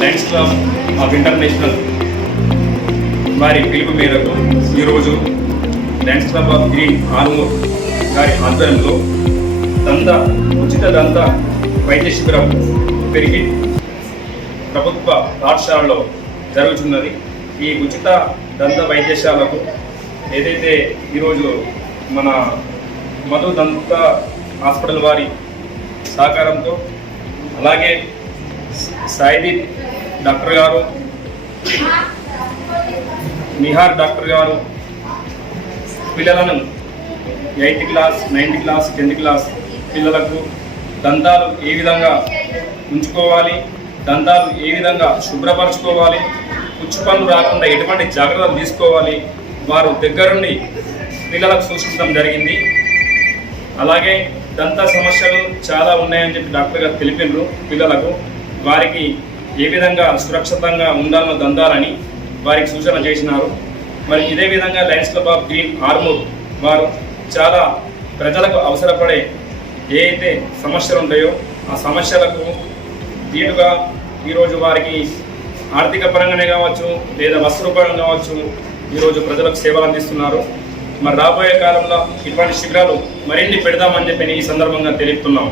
Lions club of international వారి పిలుపు మేరకు ఈరోజు Lions club of green Armoor గారి ఆధ్వర్యంలో ఉచిత దంత వైద్య శిబిరం పెరిగి ప్రభుత్వ పాఠశాలలో జరుగుతున్నది. ఈ ఉచిత దంత వైద్యశాలకు ఏదైతే ఈరోజు మన మధు దంత హాస్పిటల్ వారి సహకారంతో, అలాగే సాయిదీప్ డాక్టర్ గారు, నిహార్ డాక్టర్ గారు పిల్లలను 8th class, 9th class, 10th class పిల్లలకు దంతాలు ఏ విధంగా ఉంచుకోవాలి, దంతాలు ఏ విధంగా శుభ్రపరచుకోవాలి, పుచ్చుపళ్ళు రాకుండా ఎటువంటి జాగ్రత్తలు తీసుకోవాలి వారు దగ్గరుండి పిల్లలకు సూచించడం జరిగింది. అలాగే దంత సమస్యలు చాలా ఉన్నాయని చెప్పి డాక్టర్ గారు తెలిపినారు. పిల్లలకు వారికి ఏ విధంగా సురక్షితంగా ఉండాలన్న దంతాలని వారికి సూచన చేసినారు. మరి ఇదే విధంగా Lions club of green Armoor వారు చాలా ప్రజలకు అవసరపడే ఏ అయితే సమస్యలు ఉంటాయో ఆ సమస్యలకు దీటుగా ఈరోజు వారికి ఆర్థిక పరంగానే కావచ్చు లేదా వస్త్రపరంగా కావచ్చు ఈరోజు ప్రజలకు సేవలు అందిస్తున్నారు. మరి రాబోయే కాలంలో ఇటువంటి శిబిరాలు మరిన్ని పెడదామని చెప్పి ఈ సందర్భంగా తెలుపుతున్నాం.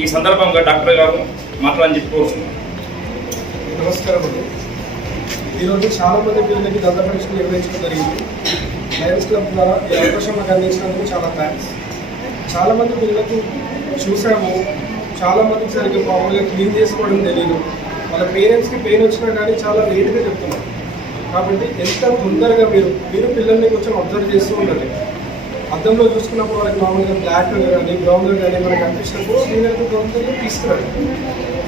ఈ సందర్భంగా డాక్టర్ గారు మాట్లాడని చెప్పుకోవచ్చు. నమస్కారం అండి. ఈరోజు చాలామంది పిల్లలకి దంత పరీక్షలు నిర్వహించడం జరిగింది. లయన్స్ క్లబ్ ద్వారా ఈ అవకాశం నాకు అందించినందుకు చాలా థ్యాంక్స్. చాలామంది పిల్లలకు చూసాము, చాలామందికి సరిగ్గా మామూలుగా క్లీన్ చేసుకోవడం తెలియదు. వాళ్ళ పేరెంట్స్కి పెయిన్ వచ్చినా కానీ చాలా లేట్గా చెప్తున్నారు. కాబట్టి ఎంత తొందరగా మీరు పిల్లల్ని కొంచెం అబ్జర్వ్ చేస్తూ ఉండాలి. అద్దంలో చూసుకున్నప్పుడు వాళ్ళకి మామూలుగా బ్లాక్ కానీ బ్రౌన్గా కానీ మనకు అనిపించినప్పుడు మీరు తొందరగా తీసుకురండి.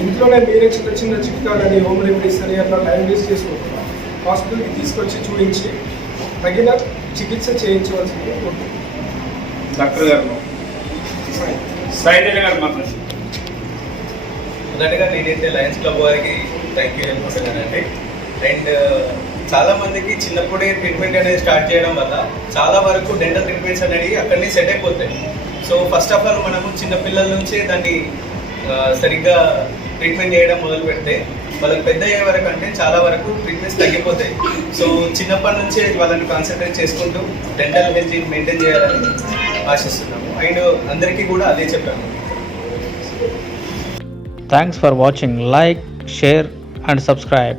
ఇంట్లోనే మీరే చిన్న చిన్న చిట్కాలు కానీ హోమ్ రెమెడీస్ అని అట్లా టైం వేస్ట్ చేసుకుంటారు. హాస్పిటల్కి తీసుకొచ్చి చూపించి తగిన చికిత్స చేయించవలసింది ఉంటుంది. డాక్టర్ గారు సాయిదేవి గారు మాట్లాడారు. మొదటగా నేనైతే లయన్స్ క్లబ్ వారికి థ్యాంక్ యూ అనుకుంటున్నానండి. అండ్ చాలామందికి చిన్నప్పుడే ట్రీట్మెంట్ అనేది స్టార్ట్ చేయడం వల్ల చాలా వరకు డెంటల్ ట్రీట్మెంట్స్ అనేవి అక్కడనే సెట్ అయిపోతాయి. సో ఫస్ట్ ఆఫ్ ఆల్ మనము చిన్నపిల్లల నుంచే దాన్ని సరిగ్గా ట్రీట్మెంట్ చేయడం మొదలు పెడితే వాళ్ళకి పెద్ద అయ్యే వరకు అంటే చాలా వరకు ట్రీట్మెంట్స్ తగ్గిపోతాయి. సో చిన్నప్పటి నుంచే వాళ్ళని కాన్సన్ట్రేట్ చేసుకుంటూ డెంటల్ హెల్త్ మెయింటైన్ చేయాలని ఆశిస్తున్నాము. అండ్ అందరికీ కూడా అదే చెప్పాము. Thanks for watching. Like, share and subscribe.